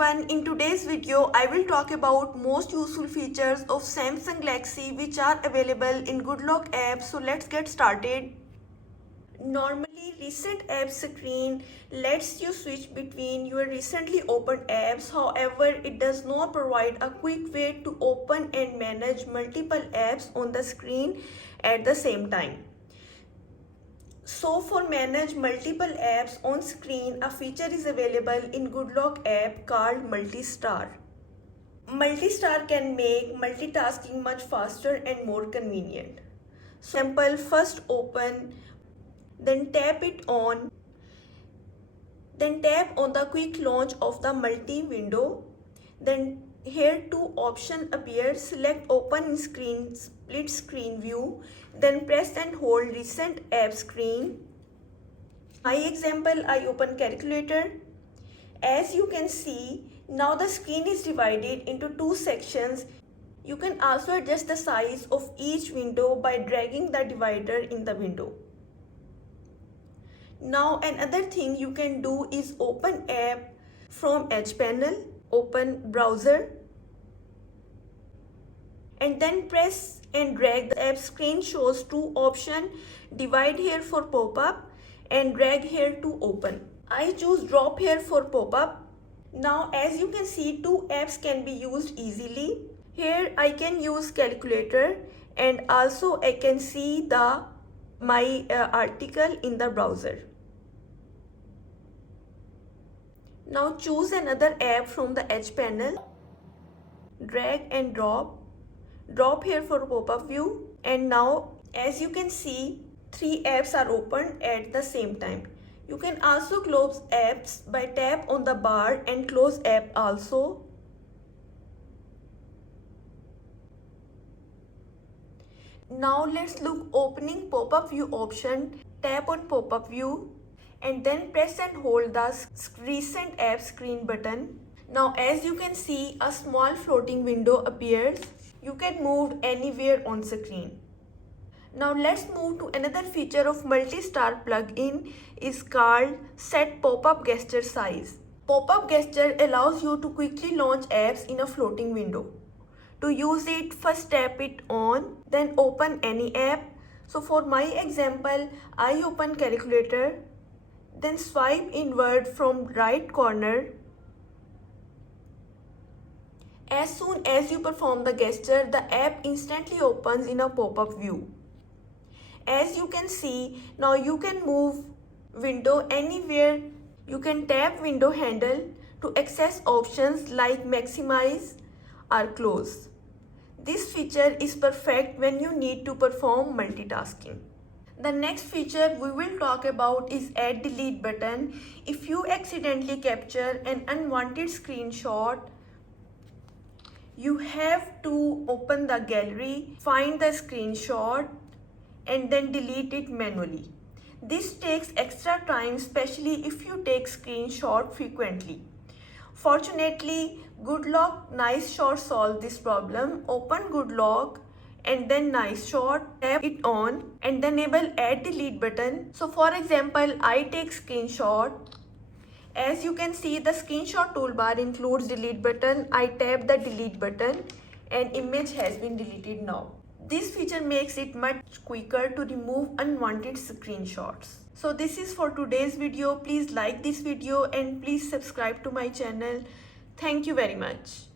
everyone, in today's video I will talk about most useful features of Samsung Galaxy which are available in Good Lock app. So let's get started. Normally recent app screen lets you switch between your recently opened apps. However, it does not provide a quick way to open and manage multiple apps on the screen at the same time. So for manage multiple apps on screen, a feature is available in Good Lock app called MultiStar. MultiStar can make multitasking much faster and more convenient. So simple, first open, then tap it on, then tap on the quick launch of the multi window. Then here two options appear, select open in screen, split screen view, then press and hold recent app screen. My example, I open calculator. As you can see, now the screen is divided into two sections. You can also adjust the size of each window by dragging the divider in the window. Now another thing you can do is open app from edge panel, open browser, and then press and drag. The app screen shows two options, divide here for pop-up and drag here to open. I choose drop here for pop-up. Now as you can see, two apps can be used easily. Here I can use calculator and also I can see my article in the browser. Now choose another app from the edge panel, drag and drop here for pop-up view, and now as you can see, three apps are opened at the same time. You can also close apps by tap on the bar and close app also. Now let's look opening pop-up view option. Tap on pop-up view and then press and hold the recent app screen button. Now as you can see, a small floating window appears. You can move anywhere on screen. Now let's move to another feature of MultiStar plugin is called Set Pop-up Gesture Size. Pop-up gesture allows you to quickly launch apps in a floating window. To use it, first tap it on, then open any app. So for my example, I open calculator, then swipe inward from right corner. As soon as you perform the gesture, the app instantly opens in a pop-up view. As you can see, now you can move window anywhere. You can tap window handle to access options like maximize or close. This feature is perfect when you need to perform multitasking. The next feature we will talk about is add delete button. If you accidentally capture an unwanted screenshot, you have to open the gallery, find the screenshot, and then delete it manually. This takes extra time, especially if you take screenshot frequently. Fortunately, Good Lock Nice Shot solves this problem. Open Good Lock and then Nice Shot, tap it on and then enable add delete button. So for example, I take screenshot. As you can see, the screenshot toolbar includes delete button. I tap the delete button and image has been deleted now. This feature makes it much quicker to remove unwanted screenshots. So this is for today's video. Please like this video and please subscribe to my channel. Thank you very much.